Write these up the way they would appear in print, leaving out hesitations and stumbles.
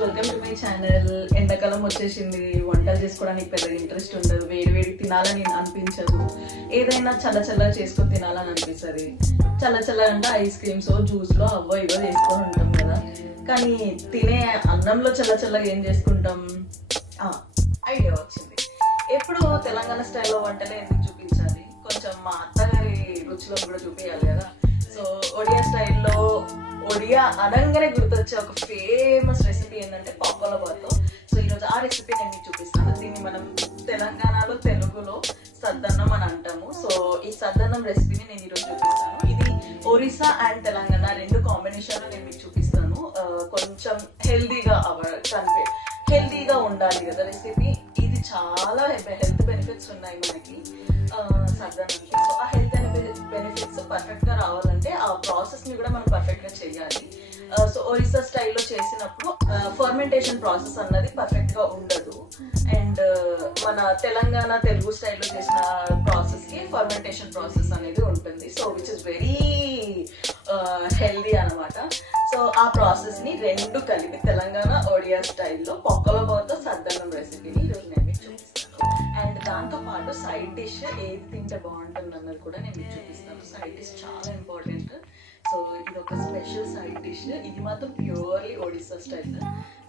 Welcome to my channel. ఎండాకాలం వచ్చేసింది, వంటలు చేసుకోవడానికి పెద్దగా ఇంట్రెస్ట్ ఉండదు, వేడి వేడి తినాలని అనిపించదు, ఏదైనా చల్ల చల్లగా చేసుకొని తినాలని అనిపిస్తుంది. చల్ల చల్లగా అంటే ఐస్ క్రీమ్స్ జ్యూస్లో అవో ఇవో చేసుకొని ఉంటాం కదా, కానీ తినే అన్నంలో చల్ల చల్లగా ఏం చేసుకుంటాం? ఐడియా వచ్చింది. ఎప్పుడు తెలంగాణ స్టైల్లో వంటలే ఎందుకు చూపించాలి, కొంచెం మా అత్తగారి రుచిలో కూడా చూపించాలి కదా. సో ఒడియా స్టైల్లో, ఒడియా అనగానే గుర్తొచ్చే ఒక ఫేమస్ రెసిపీ ఏంటంటే పకోల బాత్. సో ఈరోజు ఆ రెసిపీ నేను మీకు చూపిస్తాను. దీన్ని మనం తెలంగాణలో తెలుగులో సద్దన్నం అని అంటాము. సో ఈ సద్దన్నం రెసిపీని నేను ఈరోజు చూపిస్తాను. ఇది ఒరిస్సా అండ్ తెలంగాణ రెండు కాంబినేషన్లో నేను మీకు చూపిస్తాను. కొంచెం హెల్దీగా ఉండాలి కదా రెసిపీ. ఇది చాలా హెల్త్ బెనిఫిట్స్ ఉన్నాయి మనకి సద్దన్నంకి. సో ఆ హెల్త్ బెనిఫిట్స్ పర్ఫెక్ట్ గా రావాలంటే ఆ ప్రాసెస్ ని కూడా మనం పర్ఫెక్ట్ గా చేయాలి. సో ఒరిస్సా స్టైల్లో చేసినప్పుడు ఫర్మెంటేషన్ ప్రాసెస్ అన్నది పర్ఫెక్ట్ గా ఉండదు, అండ్ మన తెలంగాణ తెలుగు స్టైల్లో చేసిన ప్రాసెస్ కి ఫర్మెంటేషన్ ప్రాసెస్ అనేది ఉంటుంది. So which is very healthy అనమాట. సో ఆ ప్రాసెస్ ని రెండు కలిపి తెలంగాణ ఒడియా స్టైల్లో పకోల బాత్ సద్దన్నం రెసిపీని ఈరోజు నేను మీకు చూపిస్తాను. అండ్ దాంతో పాటు సైడ్ డిష్ ఏది తింటే బాగుంటుంది అన్నది కూడా నేను మీకు చూపిస్తాను. సైడ్ డిష్ చాలా ఇంపార్టెంట్. సో ఇది ఒక స్పెషల్ సైడ్ డిష్, ఇది మాత్రం ప్యూర్లీ ఒడిస్సా స్టైల్.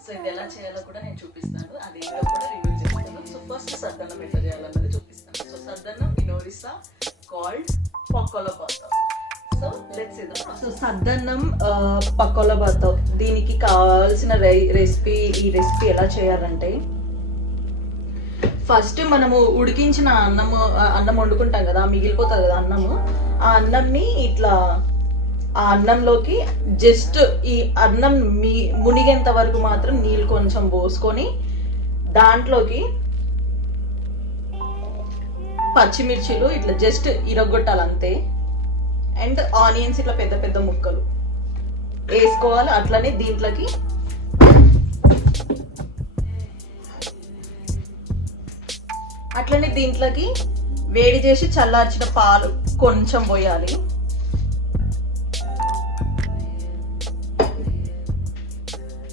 సో ఇది ఎలా చేయాలో కూడా నేను చూపిస్తాను, అదేంటో కూడా రివ్యూ చేస్తాను. సో ఫస్ట్ సద్దన్నం ఎట్లా చేయాలన్నది చూపిస్తాను. So saddannam in Orissa called pakhala bhat. So let's see the process. So సద్దన్నం పకోల బాత్, దీనికి కావాల్సిన రెసిపీ, ఈ రెసిపీ ఎలా చేయాలంటే ఫస్ట్ మనము ఉడికించిన అన్నం వండుకుంటాం కదా, మిగిలిపోతుంది కదా అన్నము. ఆ అన్నంని ఇట్లా ఆ అన్నంలోకి జస్ట్ ఈ అన్నం మునిగేంత వరకు మాత్రం నీళ్ళు కొంచెం పోసుకొని దాంట్లోకి పచ్చిమిర్చిలు ఇట్లా జస్ట్ ఇరగొట్టాలి అంతే. అండ్ ఆనియన్స్ ఇట్లా పెద్ద పెద్ద ముక్కలు వేసుకోవాలి. అట్లనే దీంట్లోకి వేడి చేసి చల్లార్చిన పాలు కొంచెం పోయాలి.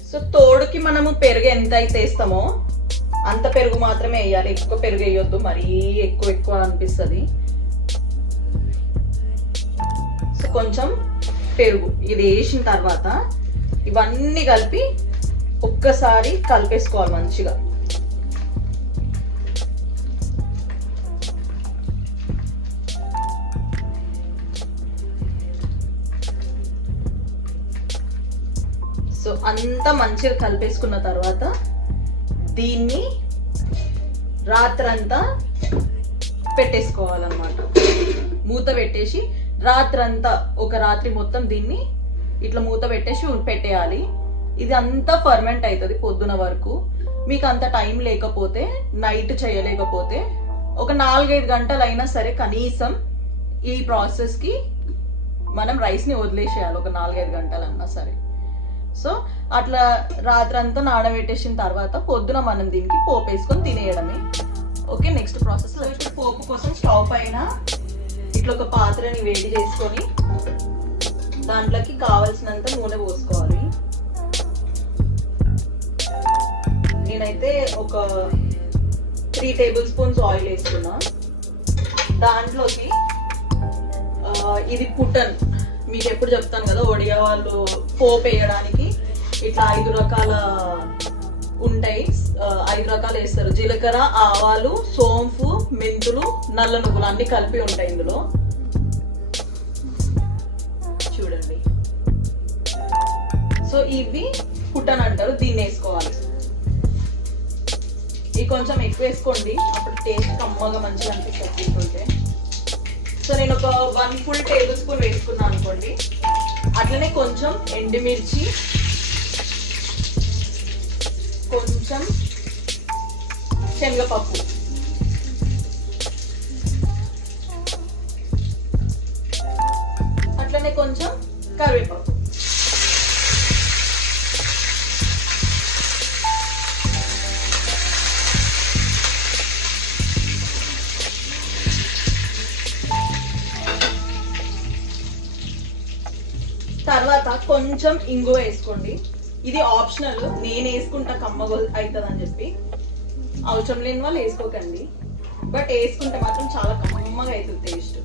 సో తోడుకి మనము పెరుగు ఎంత అయితే వేస్తామో అంత పెరుగు మాత్రమే వేయాలి, ఎక్కువ పెరుగు వేయొద్దు, మరీ ఎక్కువ అనిపిస్తుంది. సో కొంచెం పెరుగు ఇది వేసిన తర్వాత ఇవన్నీ కలిపి ఒక్కసారి కలిపేసుకోవాలి మంచిగా. సో అంతా మంచిగా కలిపేసుకున్న తర్వాత దీన్ని రాత్రంతా పెట్టేసుకోవాలన్నమాట. మూత పెట్టేసి రాత్రంతా, ఒక రాత్రి మొత్తం దీన్ని ఇట్లా మూత పెట్టేయాలి. ఇది అంతా ఫర్మెంట్ అవుతుంది పొద్దున వరకు. మీకు అంత టైం లేకపోతే, నైట్ చేయలేకపోతే ఒక 4-5 గంటలు అయినా సరే కనీసం ఈ ప్రాసెస్కి మనం రైస్ని వదిలేసేయాలి, ఒక 4-5 గంటలన్నా సరే. సో అట్లా రాత్రంతా నానబెట్టేసిన తర్వాత పొద్దున మనం దీనికి పోపు వేసుకొని తినేయడమే. Okay, next process. ఇప్పుడు పోపు కోసం స్టవ్ పైన ఇట్లా ఒక పాత్రని వేడి చేసుకొని దాంట్లోకి కావాల్సినంత నూనె పోసుకోవాలి. నేనైతే ఒక 3 టేబుల్ స్పూన్స్ ఆయిల్ వేసుకున్నా. దాంట్లోకి ఇది పుటన్, మీకు ఎప్పుడు చెప్తాను కదా, ఒడియా వాళ్ళు పోపు వేయడానికి ఇట్లా 5 రకాల ఉంటాయి, 5 రకాలు వేస్తారు. జీలకర్ర, ఆవాలు, సోంపు, మెంతులు, నల్ల నువ్వులు అన్ని కలిపి ఉంటాయి ఇందులో. చూడండి, సో ఇవి పుటన్ అంటారు, దీన్ని వేసుకోవాలి. ఇది కొంచెం ఎక్కువ వేసుకోండి, అప్పుడు టేస్ట్ కమ్మగా మంచిగా అనిపిస్తుంది తీసుకుంటే. సో నేను ఒక 1 ఫుల్ టేబుల్ స్పూన్ వేసుకున్నాను అనుకోండి. అట్లనే కొంచెం ఎండుమిర్చి, కొంచెం శనగపప్పు, అట్లనే కొంచెం కరివేపాకు. తర్వాత కొంచెం ఇంగువ వేసుకోండి. ఇది ఆప్షనల్, నేను వేసుకుంటా కమ్మగా అవుతుంది అని చెప్పి. అవసరం లేని వాళ్ళు వేసుకోకండి, బట్ వేసుకుంటే మాత్రం చాలా కమ్మగా అవుతుంది టేస్ట్.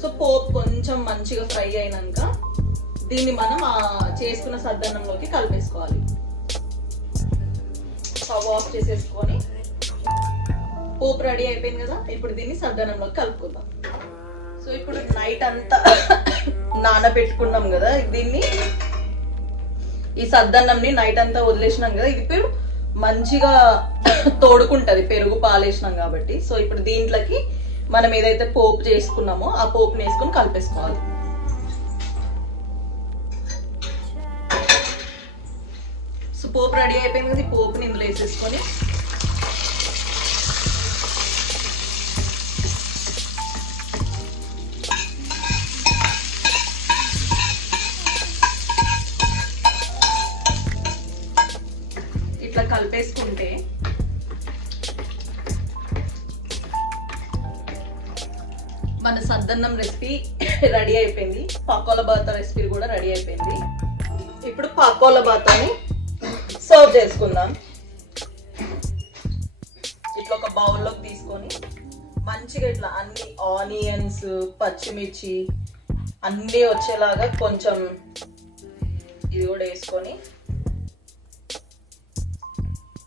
సో పోపు కొంచెం మంచిగా ఫ్రై అయినాక దీన్ని మనం చేసుకున్న సద్దన్నంలోకి కలిపేసుకోవాలి. స్టవ్ ఆఫ్ చేసేసుకొని పోపు రెడీ అయిపోయింది కదా, ఇప్పుడు దీన్ని సద్దన్నంలోకి కలుపుకుందాం. సో ఇప్పుడు నైట్ అంతా నానబెట్టుకున్నాం కదా, దీన్ని ఈ సద్దన్నంని నైట్ అంతా వదిలేసినాం కదా, ఇది ఇప్పుడు మంచిగా తోడుకుంటది పెరుగు పాలేసినాం కాబట్టి. సో ఇప్పుడు దీంట్లోకి మనం ఏదైతే పోపు చేసుకున్నామో ఆ పోపుని వేసుకొని కలిపేసుకోవాలి. సో పోపు రెడీ అయిపోయింది కదా, ఈ పోపుని ఇందులో వేసేసుకొని ఇట్లా కలిపేసుకుంటే మన సద్దన్నం రెసిపీ రెడీ అయిపోయింది. పాకోల బాతా రెసిపీ కూడా రెడీ అయిపోయింది. ఇప్పుడు పాకోల బాతాని సర్వ్ చేసుకుందాం. ఇట్లా ఒక బౌల్లోకి తీసుకొని మంచిగా ఇట్లా అన్ని ఆనియన్స్, పచ్చిమిర్చి అన్నీ వచ్చేలాగా కొంచెం ఇది కూడా వేసుకొని,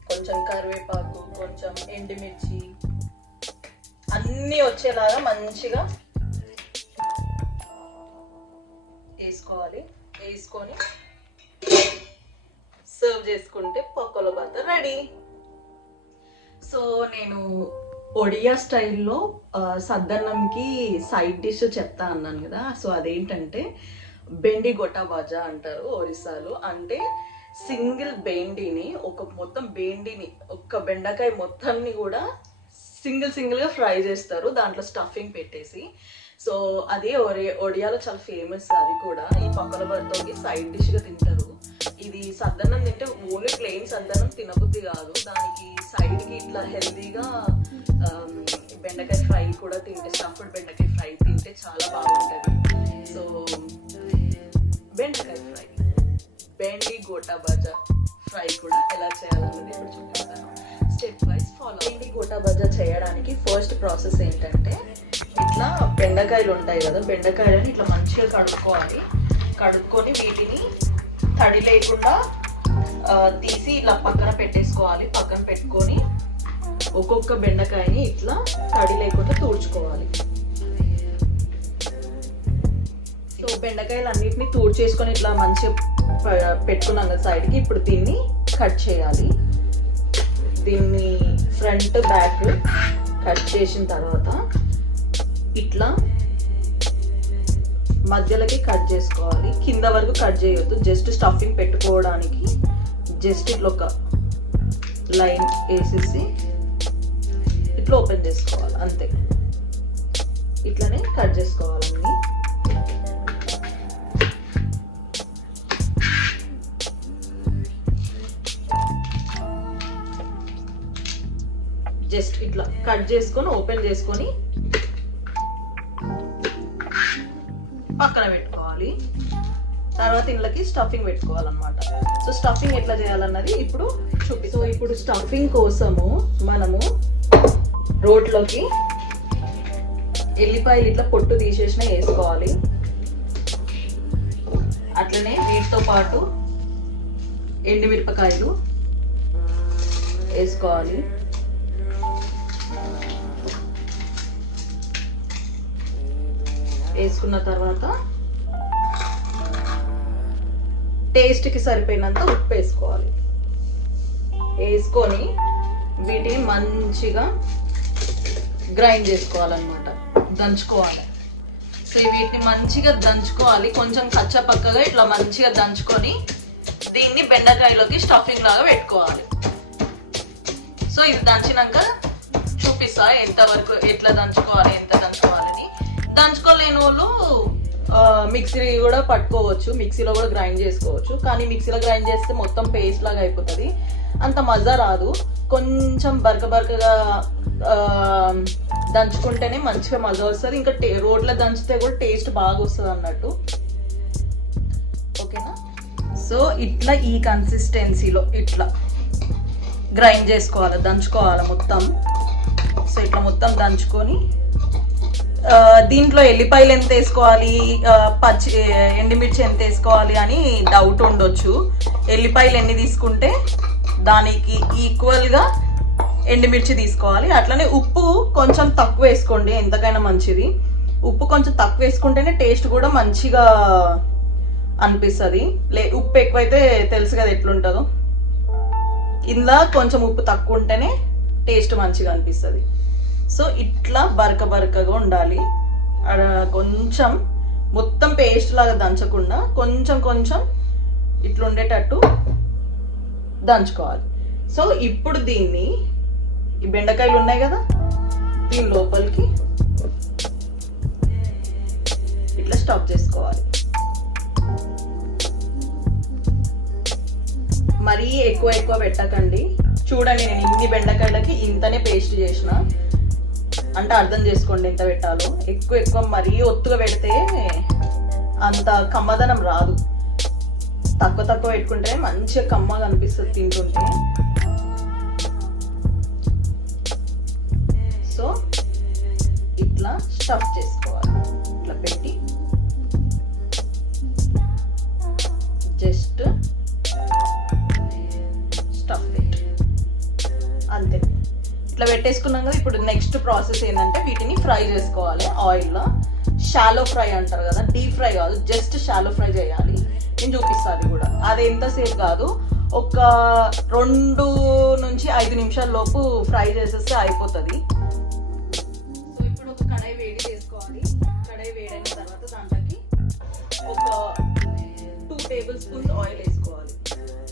కొంచెం కరివేపాకు, కొంచెం ఎండుమిర్చి అన్నీ వచ్చేలాగా మంచిగా వేసుకోవాలి. వేసుకొని సర్వ్ చేసుకుంటే పాకోల బాతా రెడీ. సో నేను ఒడియా స్టైల్లో సద్దన్నంకి సైడ్ డిష్ చెప్తా అన్నాను కదా. సో అదేంటంటే బెండి గొట్టా బాజా అంటారు ఒరిస్సాలో. అంటే సింగిల్ బెండిని మొత్తం బెండిని ఒక్క బెండకాయ మొత్తాన్ని కూడా సింగిల్ గా ఫ్రై చేస్తారు, దాంట్లో స్టఫింగ్ పెట్టేసి. సో అది ఒడియాలో చాలా ఫేమస్. అది కూడా ఈ పాకోల బాతాకి సైడ్ డిష్ గా తింటారు. ఇది సద్దన్నం తింటే ఓన్లీ ప్లెయిన్ సద్దన్నం తినబుద్ధి కాదు, దానికి సైడ్ కి ఇట్లా హెల్దీగా బెండకాయ ఫ్రై కూడా తింటే, స్టఫ్డ్ బెండకాయ ఫ్రై తింటే చాలా బాగుంటుంది. సో బెండకాయ ఫ్రై, బెండి గోటా బాజా ఫ్రై కూడా ఎలా చేయాలన్నది ఇప్పుడు చూపిస్తాను. Stepwise follow. బెండి గోటా బాజా చేయడానికి ఫస్ట్ ప్రాసెస్ ఏంటంటే, ఇట్లా బెండకాయలు ఉంటాయి కదా, బెండకాయలని ఇట్లా మంచిగా కడుక్కోవాలి. కడుక్కొని వీటిని తడి లేకుండా తీసి ఇలా పక్కన పెట్టేసుకోవాలి. పక్కన పెట్టుకొని ఒక్కొక్క బెండకాయని ఇట్లా తడి లేకుండా తూడ్చుకోవాలి. సో బెండకాయలు అన్నిటిని తూడ్చేసుకొని ఇట్లా మంచిగా పెట్టుకున్నాం కదా సైడ్కి. ఇప్పుడు దీన్ని కట్ చేయాలి. దీన్ని ఫ్రంట్ బ్యాక్ కట్ చేసిన తర్వాత ఇట్లా మధ్యలోకి కట్ చేసుకోవాలి. కింద వరకు కట్ చేయొద్దు, జస్ట్ స్టఫింగ్ పెట్టుకోవడానికి జస్ట్ ఇట్లా ఒక లైన్ వేసేసి ఇట్లా ఓపెన్ చేసుకోవాలి, అంతే. ఇట్లానే కట్ చేసుకోవాలన్నీ. జస్ట్ ఇట్లా కట్ చేసుకొని ఓపెన్ చేసుకొని పక్కన పెట్టుకోవాలి. తర్వాత ఇంట్లోకి స్టఫింగ్ పెట్టుకోవాలన్నమాట. సో స్టఫింగ్ ఎట్లా చేయాలన్నది ఇప్పుడు చూపిస్తాం. సో ఇప్పుడు స్టఫింగ్ కోసము మనము రోట్లోకి ఎల్లిపాయలు ఇట్లా పొట్టు తీసేసిన వేసుకోవాలి. అట్లనే వీటితో పాటు ఎండుమిరపకాయలు వేసుకోవాలి. వేసుకున్న తర్వాత టేస్ట్కి సరిపోయినంత ఉప్పు వేసుకోవాలి. వేసుకొని వీటిని మంచిగా గ్రైండ్ చేసుకోవాలన్నమాట, దంచుకోవాలి. సో వీటిని మంచిగా దంచుకోవాలి, కొంచెం కచ్చపక్కగా ఇట్లా మంచిగా దంచుకొని దీన్ని బెండకాయలోకి స్టఫింగ్ లాగా పెట్టుకోవాలి. సో ఇది దంచినాక చూపిస్తా ఎంతవరకు ఎట్లా దంచుకోవాలి, ఎంత దంచుకోవాలని. దంచుకోలేని వాళ్ళు మిక్సీ కూడా పట్టుకోవచ్చు, మిక్సీలో కూడా గ్రైండ్ చేసుకోవచ్చు. కానీ మిక్సీలో గ్రైండ్ చేస్తే మొత్తం పేస్ట్ లాగా అయిపోతుంది, అంత మజా రాదు. కొంచెం బరకగా దంచుకుంటేనే మంచిగా మజా వస్తుంది. ఇంకా రోట్లో దంచితే కూడా టేస్ట్ బాగా వస్తుంది అన్నట్టు. ఓకేనా? సో ఇట్లా ఈ కన్సిస్టెన్సీలో ఇట్లా గ్రైండ్ చేసుకోవాలి, దంచుకోవాలి మొత్తం. సో ఇట్లా మొత్తం దంచుకొని దీంట్లో ఎల్లిపాయలు ఎంత వేసుకోవాలి, ఎండుమిర్చి ఎంత వేసుకోవాలి అని డౌట్ ఉండొచ్చు. ఎల్లిపాయలు ఎన్ని తీసుకుంటే దానికి ఈక్వల్గా ఎండుమిర్చి తీసుకోవాలి. అట్లనే ఉప్పు కొంచెం తక్కువ వేసుకోండి, ఎంతకైనా మంచిది. ఉప్పు కొంచెం తక్కువ వేసుకుంటేనే టేస్ట్ కూడా మంచిగా అనిపిస్తుంది. ఉప్పు ఎక్కువైతే తెలుసు కదా ఎట్లుంటుందో. ఇందులో కొంచెం ఉప్పు తక్కువ ఉంటేనే టేస్ట్ మంచిగా అనిపిస్తుంది. సో ఇట్లా బరకగా ఉండాలి. కొంచెం మొత్తం పేస్ట్ లాగా దంచకుండా కొంచెం ఇట్లా ఉండేటట్టు దంచుకోవాలి. సో ఇప్పుడు దీన్ని, ఈ బెండకాయలు ఉన్నాయి కదా, దీని లోపలికి ఇట్లా స్టఫ్ చేసుకోవాలి. మరీ ఎక్కువ పెట్టకండి. చూడండి, నేను ఇన్ని బెండకాయలకి ఇంతనే పేస్ట్ చేసిన అంటే అర్థం చేసుకోండి ఎంత పెట్టాలో. ఎక్కువ మరీ ఒత్తుగా పెడితే అంత కమ్మదనం రాదు. తక్కువ పెట్టుకుంటే మంచిగా కమ్మగా అనిపిస్తుంది తింటుంటే. సో ఇట్లా స్టఫ్ చేసుకోవాలి. ఇట్లా పెట్టి జస్ట్ స్టఫ్ పెట్టి అంతే. ఇట్లా పెట్టేసుకున్నాం కదా. ఇప్పుడు నెక్స్ట్ ప్రాసెస్ ఏంటంటే వీటిని ఫ్రై చేసుకోవాలి ఆయిల్లో. షాలో ఫ్రై అంటారు కదా, డీప్ ఫ్రై కాదు, జస్ట్ షాలో ఫ్రై చేయాలి. నేను చూపిస్తాను కూడా. అది ఎంతసేపు కాదు, ఒక 2 నుంచి 5 నిమిషాల లోపు ఫ్రై చేసేస్తే అయిపోతుంది. సో ఇప్పుడు ఒక కడాయి వేడి చేసుకోవాలి. కడాయి వేడైన తర్వాత దాంట్లోకి ఒక 2 టేబుల్ స్పూన్స్ ఆయిల్ వేసుకోవాలి.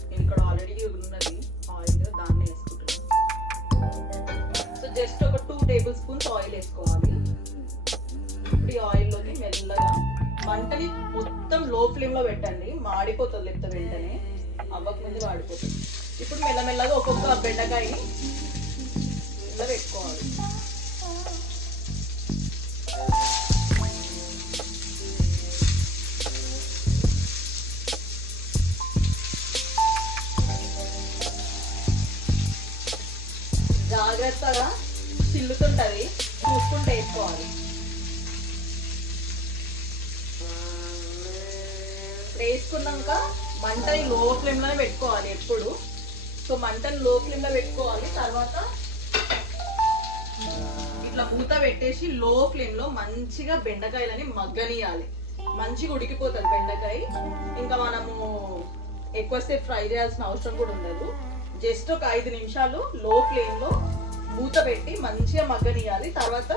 నేను ఇక్కడ ఆల్రెడీ ఉన్నది ఆయిల్, దాన్ని వేసుకుంటున్నాను. సో జస్ట్ ఒక 2 టేబుల్ స్పూన్స్ ఆయిల్ వేసుకోవాలి. ఇప్పుడు ఈ ఆయిల్లోకి మెల్లగా మంటని మొత్తం లో ఫ్లేమ్ లో పెట్టండి, మాడిపోతుంది లేకపోతే వెంటనే, అవ్వకముందు మాడిపోతుంది. ఇప్పుడు మెల్లమెల్లగా ఒక్కొక్క బెండకాయని ఇలా పెట్టుకోవాలి. జాగ్రత్తగా చిల్లుతుంటది, చూసుకుంటూ వేసుకోవాలి. వేసుకున్నాక మంటని లో ఫ్లేమ్ లోనే పెట్టుకోవాలి ఎప్పుడు. సో మంటని లో ఫ్లేమ్ లో పెట్టుకోవాలి. తర్వాత ఇట్లా మూత పెట్టేసి లో ఫ్లేమ్ లో మంచిగా బెండకాయలని మగ్గనియాలి. మంచిగా ఉడికిపోతుంది బెండకాయ. ఇంకా మనము ఎక్కువసేపు ఫ్రై చేయాల్సిన అవసరం కూడా ఉండదు. జస్ట్ ఒక 5 నిమిషాలు లో ఫ్లేమ్ లో మూత పెట్టి మంచిగా మగ్గనియాలి. తర్వాత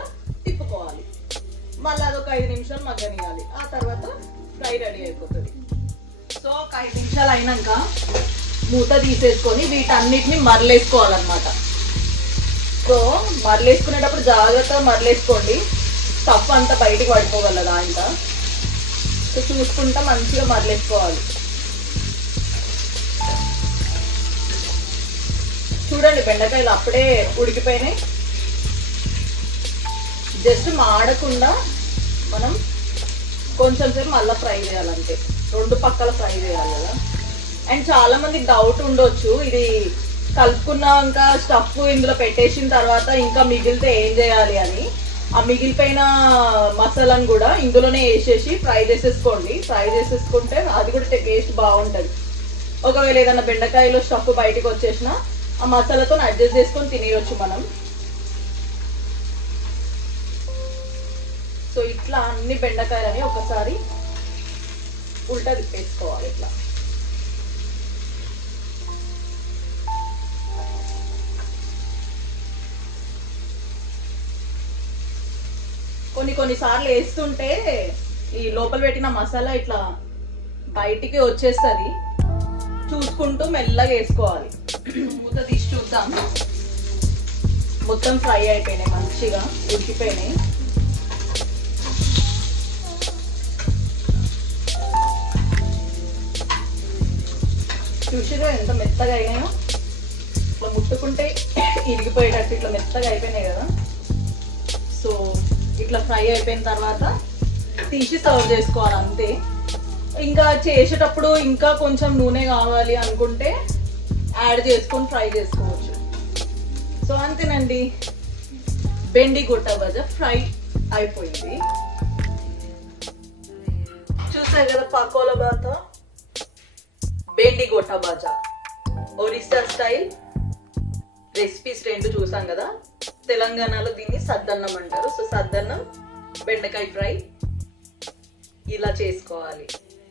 తిప్పుకోవాలి. మళ్ళీ అదొక 5 నిమిషాలు మగ్గనియాలి. ఆ తర్వాత ఫ్రై రెడీ అయిపోతుంది. సో ఒక 5 నిమిషాలు అయినాక మూత తీసేసుకొని వీటన్నిటిని మరలేసుకోవాలన్నమాట. సో మరలేసుకునేటప్పుడు జాగ్రత్తగా మరలేసుకోండి, స్టఫ్ అంతా బయటికి పడిపోగలదా అంతా. సో చూసుకుంటా మంచిగా మరలేసుకోవాలి. చూడండి బెండకాయలు అప్పుడే ఉడికిపోయినాయి. జస్ట్ మాడకుండా మనం కొంచెం సేపు మళ్ళీ ఫ్రై చేయాలంటే, 2 పక్కల ఫ్రై చేయాలి కదా. అండ్ చాలా మందికి డౌట్ ఉండొచ్చు, ఇది కలుపుకున్నాక స్టఫ్ ఇందులో పెట్టేసిన తర్వాత ఇంకా మిగిలితే ఏం చేయాలి అని. ఆ మిగిలిపోయిన మసాలాను కూడా ఇందులోనే వేసేసి ఫ్రై చేసేసుకోండి. ఫ్రై చేసేసుకుంటే అది కూడా టేస్ట్ బాగుంటుంది. ఒకవేళ ఏదైనా బెండకాయలో స్టఫ్ బయటకు వచ్చేసినా ఆ మసాలాతో అడ్జస్ట్ చేసుకొని తినేయొచ్చు మనం. సో ఇట్లా అన్ని బెండకాయలని ఒకసారి ఉల్టా తిప్పేసుకోవాలి. ఇట్లా కొన్నిసార్లు వేస్తుంటే ఈ లోపల పెట్టిన మసాలా ఇట్లా బయటికి వచ్చేస్తుంది. చూసుకుంటూ మెల్లగా వేసుకోవాలి. మూత తీసి చూద్దాం. మొత్తం ఫ్రై అయిపోయినాయి, మంచిగా ఉడికిపోయినాయి. చూసిగా ఎంత మెత్తగా అయినాయో. ఇట్లా ముట్టుకుంటే ఇరిగిపోయేటట్టు ఇట్లా మెత్తగా అయిపోయినాయి కదా. సో ఇట్లా ఫ్రై అయిపోయిన తర్వాత తీసి సర్వ్ చేసుకోవాలి అంతే. ఇంకా చేసేటప్పుడు ఇంకా కొంచెం నూనె కావాలి అనుకుంటే యాడ్ చేసుకొని ఫ్రై చేసుకోవచ్చు. సో అంతేనండి, బెండి గోటా బాజా ఫ్రై అయిపోయింది. చూసారు కదా పకోలా బాతా, బెండి గోటా బాజా ఒరిస్సా స్టైల్ రెసిపీస్ రెండు చూసాం కదా. తెలంగాణలో దీన్ని సద్దన్నం అంటారు. సో సద్దన్నం బెండకాయ ఫ్రై ఇలా చేసుకోవాలి.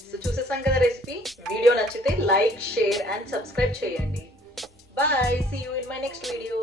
సో చూసేసాం కదా రెసిపీ. వీడియో నచ్చితే లైక్, షేర్ అండ్ సబ్స్క్రైబ్ చేయండి. Bye, see you in my next video.